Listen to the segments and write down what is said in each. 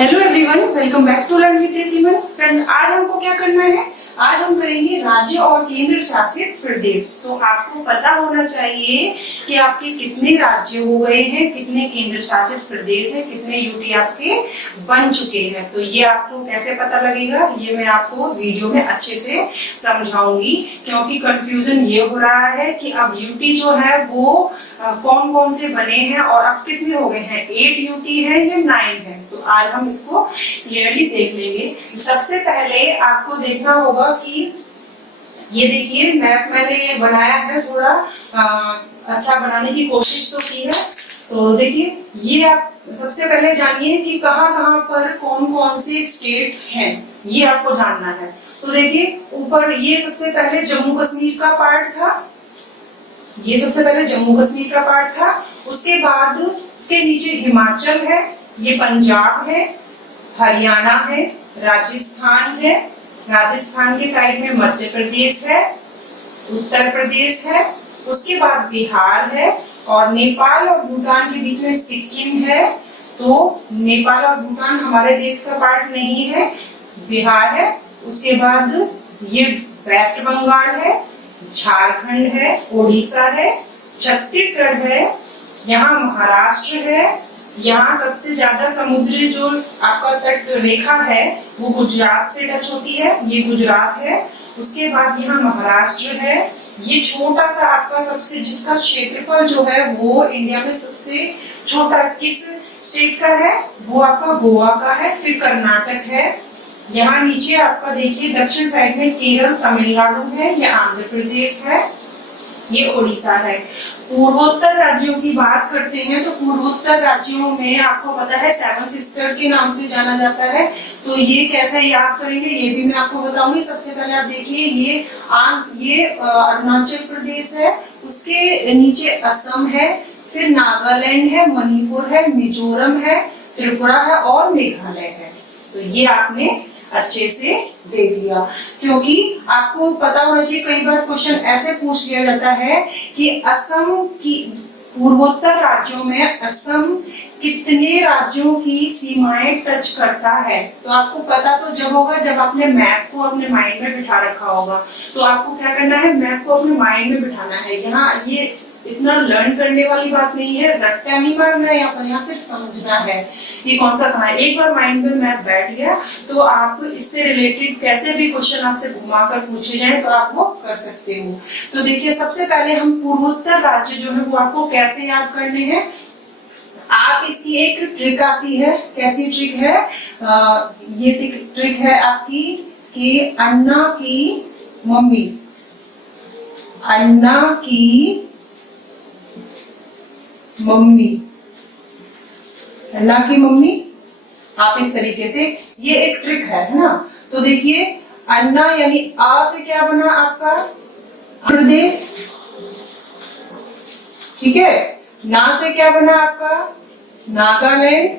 Hello everyone, welcome back to learn with Riddhima. Friends, आज हमको क्या करना है? आज हम करेंगे राज्य और केंद्र शासित प्रदेश। तो आपको पता होना चाहिए कि आपके कितने राज्य हो गए हैं, कितने केंद्र शासित प्रदेश हैं, कितने यूटी आपके बन चुके हैं। तो ये आपको कैसे पता लगेगा, ये मैं आपको वीडियो में अच्छे से समझाऊंगी, क्योंकि कंफ्यूजन ये हो रहा है कि अब यूटी जो है वो कौन कौन से बने हैं और अब कितने हो गए हैं, 8 यूटी है या 9 है। तो आज हम इसको क्लियरली देख लेंगे। सबसे पहले आपको देखना होगा कि ये देखिए मैप मैंने बनाया है, थोड़ा अच्छा बनाने की कोशिश तो की है। तो देखिए, ये आप सबसे पहले जानिए कि कहाँ कहाँ पर कौन कौन से स्टेट हैं, ये आपको जानना है। तो देखिए ऊपर ये सबसे पहले जम्मू कश्मीर का पार्ट था, ये सबसे पहले जम्मू कश्मीर का पार्ट था। उसके बाद उसके नीचे हिमाचल है, ये पंजाब है, हरियाणा है, राजस्थान है, राजस्थान के साइड में मध्य प्रदेश है, उत्तर प्रदेश है, उसके बाद बिहार है और नेपाल और भूटान के बीच में सिक्किम है। तो नेपाल और भूटान हमारे देश का पार्ट नहीं है, बिहार है। उसके बाद ये वेस्ट बंगाल है, झारखंड है, उड़ीसा है, छत्तीसगढ़ है, यहाँ महाराष्ट्र है, यहाँ सबसे ज्यादा समुद्री जो आपका तट रेखा है वो गुजरात से टच होती है, ये गुजरात है। उसके बाद यहाँ महाराष्ट्र है, ये छोटा सा आपका सबसे जिसका क्षेत्रफल जो है वो इंडिया में सबसे छोटा किस स्टेट का है, वो आपका गोवा का है। फिर कर्नाटक है, यहाँ नीचे आपका देखिए दक्षिण साइड में केरल तमिलनाडु है, ये आंध्र प्रदेश है, ये उड़ीसा है। पूर्वोत्तर राज्यों की बात करते हैं तो पूर्वोत्तर राज्यों में आपको पता है 7 सिस्टर के नाम से जाना जाता है। तो ये कैसे याद करेंगे ये भी मैं आपको बताऊंगी। सबसे पहले आप देखिए ये अरुणाचल प्रदेश है, उसके नीचे असम है, फिर नागालैंड है, मणिपुर है, मिजोरम है, त्रिपुरा है और मेघालय है। तो ये आपने अच्छे से देख लिया, क्योंकि आपको पता होना चाहिए कई बार क्वेश्चन ऐसे पूछ लिया जाता है कि असम की पूर्वोत्तर राज्यों में असम कितने राज्यों की सीमाएं टच करता है। तो आपको पता तो जब होगा जब आपने मैप को अपने माइंड में बिठा रखा होगा। तो आपको क्या करना है, मैप को अपने माइंड में बिठाना है। यहाँ ये इतना लर्न करने वाली बात नहीं है, रट्टा नहीं मारना है, यहाँ सिर्फ समझना है कि कौन सा कहाँ है। एक बार माइंड में मैप बैठ गया तो आप इससे रिलेटेड कैसे भी क्वेश्चन आपसे घुमाकर पूछे जाए तो आप वो कर सकते हो। तो देखिए सबसे पहले हम पूर्वोत्तर राज्य जो है वो आपको कैसे याद करने हैं। आप इसकी एक ट्रिक आती है, कैसी ट्रिक है, ये ट्रिक है आपकी कि अन्ना की मम्मी, अन्ना की मम्मी, अन्ना की मम्मी, आप इस तरीके से, ये एक ट्रिक है ना। तो देखिए अन्ना यानी आ से क्या बना आपका प्रदेश, ठीक है। ना से क्या बना आपका नागालैंड,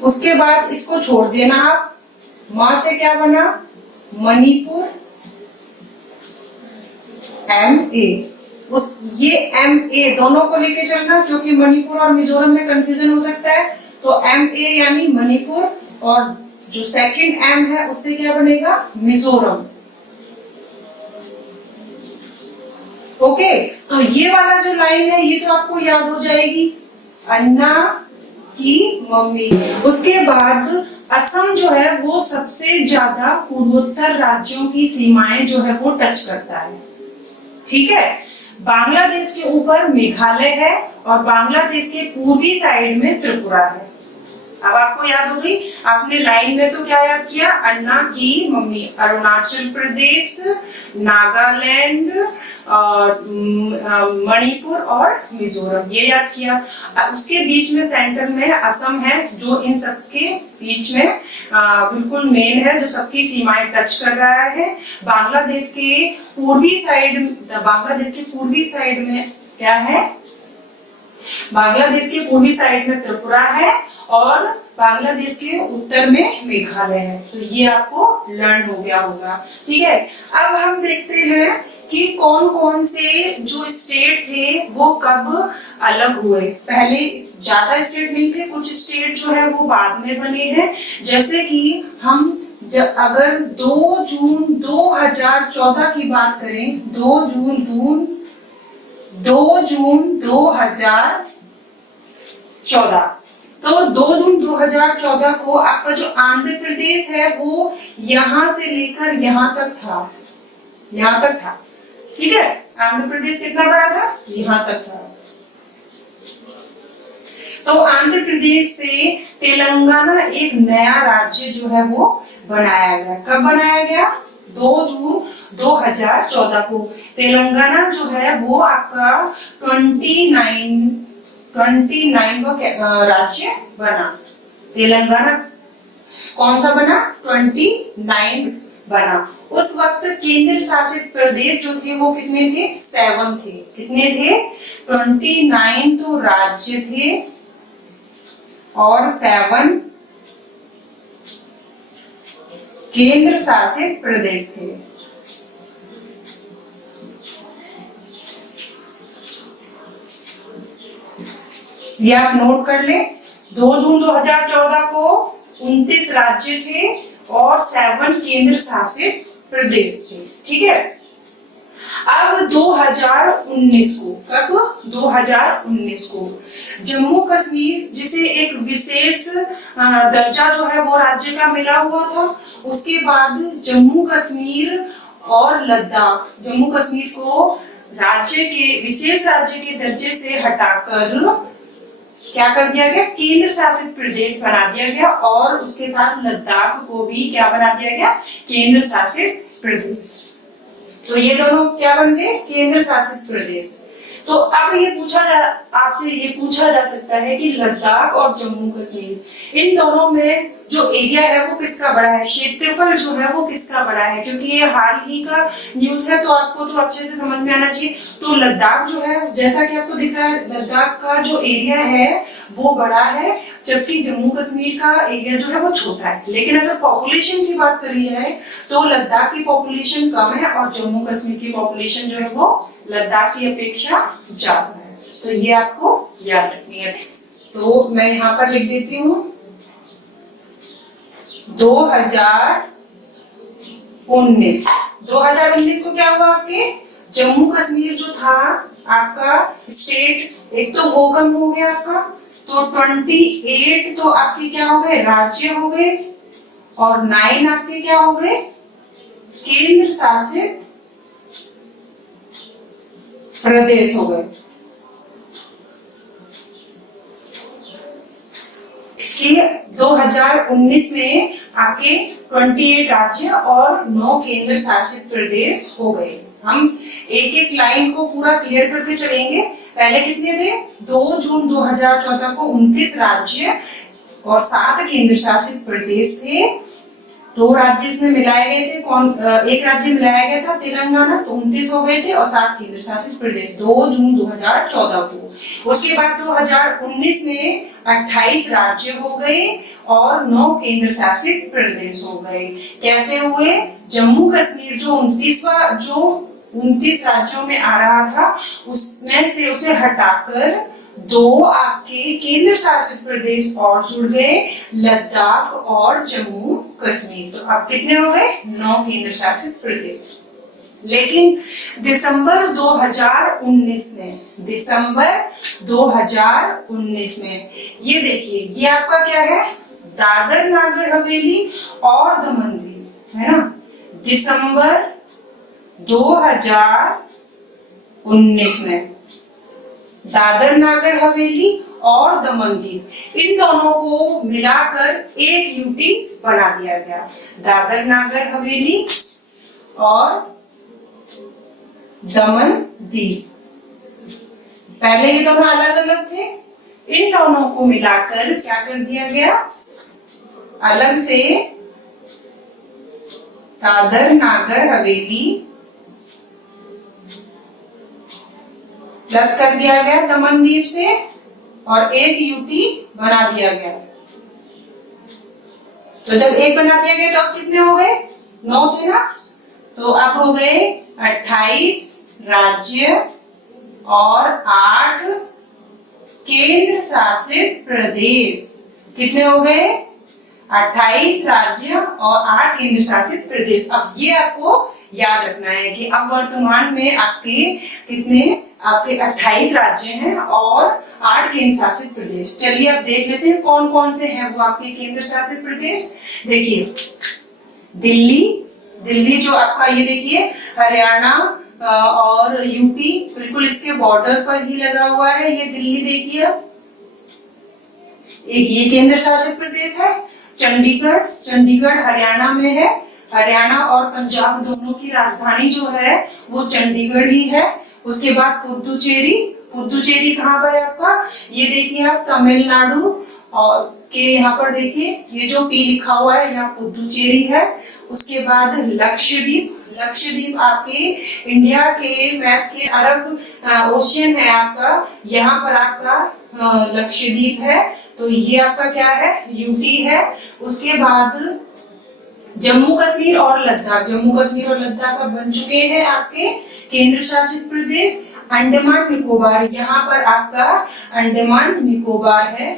उसके बाद इसको छोड़ देना आप। मां से क्या बना मणिपुर, MA, ये MA दोनों को लेके चलना, क्योंकि मणिपुर और मिजोरम में कंफ्यूजन हो सकता है। तो MA यानी मणिपुर, और जो सेकंड M है उससे क्या बनेगा मिजोरम। ओके, तो ये वाला जो लाइन है ये तो आपको याद हो जाएगी, अन्ना की मम्मी। उसके बाद असम जो है वो सबसे ज्यादा पूर्वोत्तर राज्यों की सीमाएं जो है वो टच करता है, ठीक है। बांग्लादेश के ऊपर मेघालय है और बांग्लादेश के पूर्वी साइड में त्रिपुरा है। अब आपको याद होगी, आपने लाइन में तो क्या याद किया, अन्ना की मम्मी, अरुणाचल प्रदेश, नागालैंड, मणिपुर और मिजोरम, ये याद किया। उसके बीच में सेंटर में असम है, जो इन सबके बीच में बिल्कुल मेन है, जो सबकी सीमाएं टच कर रहा है। बांग्लादेश के पूर्वी साइड में क्या है, बांग्लादेश के पूर्वी साइड में त्रिपुरा है और बांग्लादेश के उत्तर में मेघालय है। तो ये आपको लर्न हो गया होगा, ठीक है। अब हम देखते हैं कि कौन कौन से जो स्टेट थे वो कब अलग हुए। पहले ज्यादा स्टेट नहीं थे, कुछ स्टेट जो है वो बाद में बने हैं। जैसे कि हम अगर 2 जून 2014 की बात करें, 2 जून 2014, तो 2 जून 2014 को आपका जो आंध्र प्रदेश है वो यहां से लेकर यहां तक था, ठीक है। आंध्र प्रदेश कितना बड़ा था, यहां तक था। तो आंध्र प्रदेश से तेलंगाना एक नया राज्य जो है वो बनाया गया। कब बनाया गया, 2 जून 2014 को। तेलंगाना जो है वो आपका 29वां राज्य बना। तेलंगाना कौन सा बना, 29 बना। उस वक्त केंद्र शासित प्रदेश जो थे वो कितने थे, 7 थे। कितने थे, 29 तो राज्य थे और 7 केंद्र शासित प्रदेश थे। ये आप नोट कर ले, 2 जून 2014 को 29 राज्य थे और 7 केंद्र शासित प्रदेश थे, ठीक है। अब 2019 को, कब, 2019 को जम्मू कश्मीर जिसे एक विशेष दर्जा जो है वो राज्य का मिला हुआ था, उसके बाद जम्मू कश्मीर और लद्दाख, जम्मू कश्मीर को राज्य के, विशेष राज्य के दर्जे से हटाकर क्या कर दिया गया, केंद्र शासित प्रदेश बना दिया गया। और उसके साथ लद्दाख को भी क्या बना दिया गया, केंद्र शासित प्रदेश। तो ये दोनों क्या बन गए, केंद्र शासित प्रदेश। तो अब ये आपसे ये पूछा जा सकता है कि लद्दाख और जम्मू कश्मीर, इन दोनों में जो एरिया है वो किसका बड़ा है, क्षेत्रफल जो है वो किसका बड़ा है। क्योंकि ये हाल ही का न्यूज है तो आपको तो अच्छे से समझ में आना चाहिए। तो लद्दाख जो है, जैसा कि आपको दिख रहा है, लद्दाख का जो एरिया है वो बड़ा है, जबकि जम्मू कश्मीर का एरिया जो है वो छोटा है। लेकिन अगर पॉपुलेशन की बात करी जाए तो लद्दाख की पॉपुलेशन कम है और जम्मू कश्मीर की पॉपुलेशन जो है वो लद्दाख की अपेक्षा ज्यादा है। तो ये आपको याद रखनी है। तो मैं यहाँ पर लिख देती हूँ 2019 को क्या हुआ, आपके जम्मू कश्मीर जो था आपका स्टेट, एक तो वो कम हो गया आपका, तो 28 तो आपके क्या हो गए, राज्य हो गए, और 9 आपके क्या हो गए, केंद्र शासित प्रदेश हो गए। कि 2019 में आपके 28 राज्य और 9 केंद्र शासित प्रदेश हो गए। हम एक एक लाइन को पूरा क्लियर करके चलेंगे। पहले कितने थे, 2 जून 2014 को 29 राज्य और 7 केंद्र शासित प्रदेश थे। 2 राज्य इसमें मिलाए गए थे, एक राज्य मिलाया गया था तेलंगाना, तो 29 हो गए थे, और 7 केंद्र शासित प्रदेश 2 जून 2014 को। उसके बाद 2019 में 28 राज्य हो गए और 9 केंद्र शासित प्रदेश हो गए। कैसे हुए, जम्मू कश्मीर जो 29 राज्यों में आ रहा था उसमें से उसे हटाकर 2 आपके केंद्र शासित प्रदेश और जुड़ गए, लद्दाख और जम्मू कश्मीर। तो अब कितने हो गए, 9 केंद्र शासित प्रदेश। लेकिन दिसंबर 2019 में ये देखिए, ये आपका क्या है, दादर नागर हवेली और दमन दीव है ना। दिसंबर 2019 में दादर नागर हवेली और दमन दीव, इन दोनों को मिलाकर एक यूटी बना दिया गया, दादर नागर हवेली और दमन दीव। पहले ये दोनों अलग अलग थे, इन दोनों को मिलाकर क्या कर दिया गया, अलग से दादर नागर हवेली प्लस कर दिया गया दमन दीव से, और एक यूटी बना दिया गया। तो जब एक बना दिया गया तो अब कितने हो गए, 9 थे ना। तो अब हो गए 28 राज्य और 8 केंद्र शासित प्रदेश। कितने हो गए? 28 राज्य और 8 केंद्र शासित प्रदेश। अब ये आपको याद रखना है कि अब वर्तमान में आपके कितने, आपके 28 राज्य हैं और 8 केंद्र शासित प्रदेश। चलिए अब देख लेते हैं कौन कौन से हैं वो आपके केंद्र शासित प्रदेश। देखिए दिल्ली जो आपका, ये देखिए हरियाणा और यूपी बिल्कुल इसके बॉर्डर पर ही लगा हुआ है, ये दिल्ली देखिए। एक ये केंद्र शासित प्रदेश है। चंडीगढ़ हरियाणा में है। हरियाणा और पंजाब दोनों की राजधानी जो है वो चंडीगढ़ ही है। उसके बाद पुदुचेरी कहाँ पर है आपका? ये देखिए आप तमिलनाडु और के यहाँ पर देखिए ये जो पी लिखा हुआ है यहाँ पुदुचेरी है। उसके बाद लक्षद्वीप आपके इंडिया के मैप के अरब ओशियन है आपका, यहाँ पर आपका लक्षद्वीप है। तो ये आपका क्या है? यूटी है। उसके बाद जम्मू कश्मीर और लद्दाख अब बन चुके हैं आपके केंद्र शासित प्रदेश। अंडमान निकोबार, यहाँ पर आपका अंडमान निकोबार है,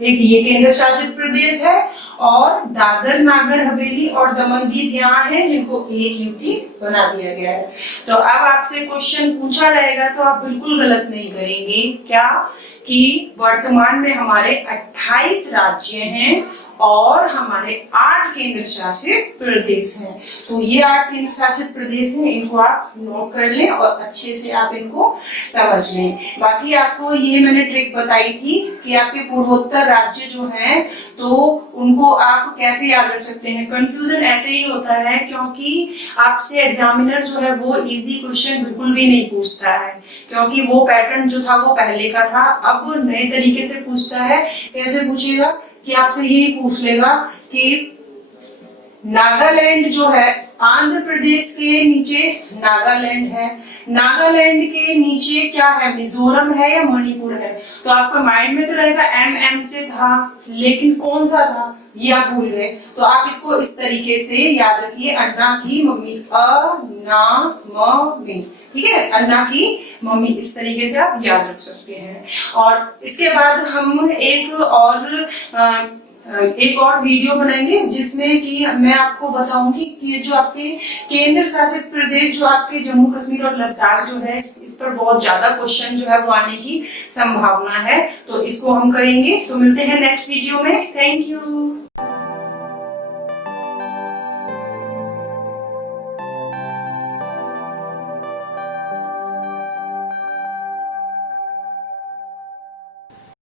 एक ये केंद्र शासित प्रदेश है। और दादर नागर हवेली और दमन दीव यहाँ है, जिनको एक यूटी बना दिया गया है। तो अब आपसे क्वेश्चन पूछा जाएगा तो आप बिल्कुल गलत नहीं करेंगे। क्या? कि वर्तमान में हमारे 28 राज्य हैं और हमारे 8 केंद्र शासित प्रदेश हैं। तो ये 8 केंद्र शासित प्रदेश हैं, इनको आप नोट कर लें और अच्छे से आप इनको समझ लें। बाकी आपको ये मैंने ट्रिक बताई थी कि आपके पूर्वोत्तर राज्य जो हैं तो उनको आप कैसे याद रख सकते हैं। कंफ्यूजन ऐसे ही होता है क्योंकि आपसे एग्जामिनर जो है वो इजी क्वेश्चन बिल्कुल भी नहीं पूछता है, क्योंकि वो पैटर्न जो था वो पहले का था। अब नए तरीके से पूछता है। कैसे पूछेगा कि आपसे यही पूछ लेगा कि नागालैंड जो है, आंध्र प्रदेश के नीचे नागालैंड है, नागालैंड के नीचे क्या है? मिजोरम है या मणिपुर है? तो आपका माइंड में तो रहेगा एम से था, लेकिन कौन सा था ये आप भूल गए। तो आप इसको इस तरीके से याद रखिए, अन्ना की मम्मी, ठीक है, अन्ना की मम्मी, इस तरीके से आप याद रख सकते हैं। और इसके बाद हम एक और वीडियो बनाएंगे जिसमें कि मैं आपको बताऊंगी कि ये जो आपके केंद्र शासित प्रदेश जो आपके जम्मू कश्मीर और लद्दाख जो है, इस पर बहुत ज्यादा क्वेश्चन जो है वो आने की संभावना है। तो इसको हम करेंगे। तो मिलते हैं नेक्स्ट वीडियो में। Thank you.